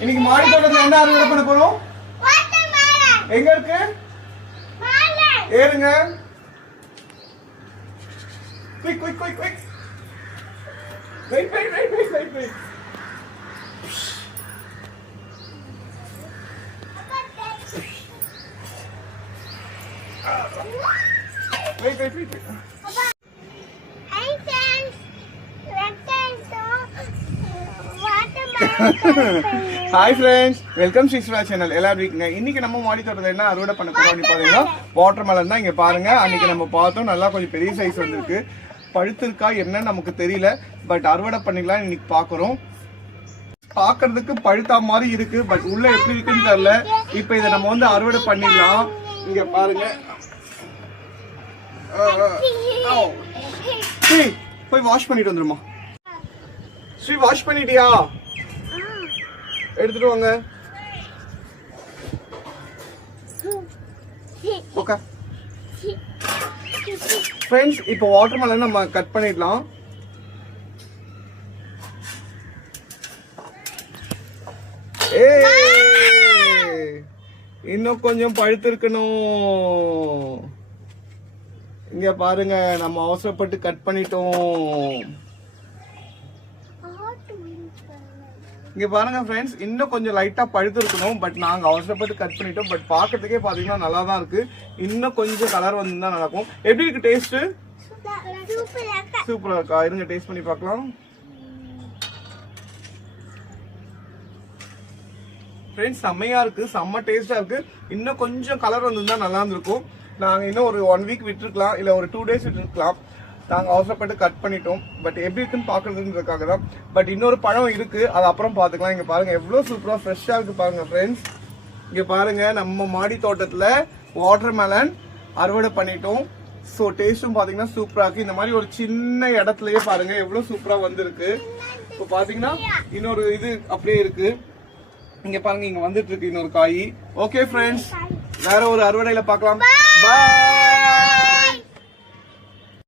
இன்னைக்கு மாடி தோட்டத்துல என்ன அறுவடை பண்ண போறோம்? எங்க இருக்கு? ஏறுங்க. Quick quick quick quick. Wait wait wait wait wait wait. Wait, wait, wait, wait. Hi friends, Hi friends, welcome to Sisra channel. எல்லாரும் இருக்கீங்க. இன்னைக்கு நம்ம மாடி தோட்டத்துல என்ன அறுவடை பண்ண போறோம்னு பாத்தீங்கன்னா வாட்டர்மெலன் தான். இங்க பாருங்க, அன்னைக்கு நம்ம பார்த்தோம், நல்லா கொஞ்சம் பெரிய சைஸ் வந்திருக்கு. பழுத்திருக்கா என்னன்னு நமக்கு தெரியல, பட் அறுவடை பண்ணிக்கலாம் இன்னைக்கு பாக்குறோம். பாக்குறதுக்கு பழுத்தா மாதிரி இருக்கு, பட் உள்ள எப்படி இருக்குன்னு தெரியல. இப்போ இதை நம்ம வந்து அறுவடை பண்ணிடலாம். இங்க பாருங்க. ஸ்ரீ போய் வாஷ் பண்ணிட்டு வந்துருமா. ஸ்ரீ வாஷ் பண்ணிட்டியா? எடுத்துட்டு வாங்க. ஓகே ஃப்ரெண்ட்ஸ், இப்போ வாட்டர்மெலன் நம்ம கட் பண்ணிடலாம். இன்னும் கொஞ்சம் பழுத்து இருக்கணும். இங்க பாருங்க, நம்ம அவசரப்பட்டு கட் பண்ணிட்டோம். இங்க பாருங்க ஃப்ரெண்ட்ஸ், இன்னும் கொஞ்சம் லைட்டா பழுத்து இருக்கணும், பட் நாங்க அவசரப்பட்டு கட் பண்ணிட்டோம். பட் பாக்கிறதுக்கே பாத்தீங்கன்னா நல்லா தான் இருக்கு. இன்னும் கொஞ்சம் கலர் வந்திருந்தா நல்லா இருக்கும். எப்படி இருக்கு டேஸ்ட்? சூப்பரா இருக்கா? இருங்க டேஸ்ட் பண்ணி பார்க்கலாம். ஃப்ரெண்ட்ஸ், செம்மையா இருக்கு, செம்ம டேஸ்டா இருக்கு. இன்னும் கொஞ்சம் கலர் வந்திருந்தா நல்லா இருந்திருக்கும். நாங்க இன்னும் ஒரு 1 வீக் விட்டுருக்கலாம், இல்ல ஒரு 2 டேஸ் விட்டுருக்கலாம். நாங்க அவசரப்பட்டு கட் பண்ணிட்டோம். பட் எப்படி இருக்குன்னு பாக்குறதுக்காக தான். பட் இன்னொரு பழம் இருக்கு, அது அப்புறம் பாத்துக்கலாம். இங்க பாருங்க எவ்வளவு சூப்பரா ஃப்ரெஷ்ஷா இருக்கு பாருங்க ஃப்ரெண்ட்ஸ். இங்க பாருங்க, நம்ம மாடி தோட்டத்துல வாட்டர்மெலன் அறுவடை பண்ணிட்டோம். ஸோ டேஸ்டும் பாத்தீங்கன்னா சூப்பரா இருக்கு. இந்த மாதிரி ஒரு சின்ன இடத்துலயே பாருங்க எவ்வளவு சூப்பரா வந்திருக்கு. இப்போ பாத்தீங்கன்னா இன்னொரு இது அப்படியே இருக்கு. இங்க பாருங்க, இங்க வந்துட்டு இருக்கு இன்னொரு காய். ஓகே ஃப்ரெண்ட்ஸ், வேற ஒரு அறுவடையில பார்க்கலாம். பாய்.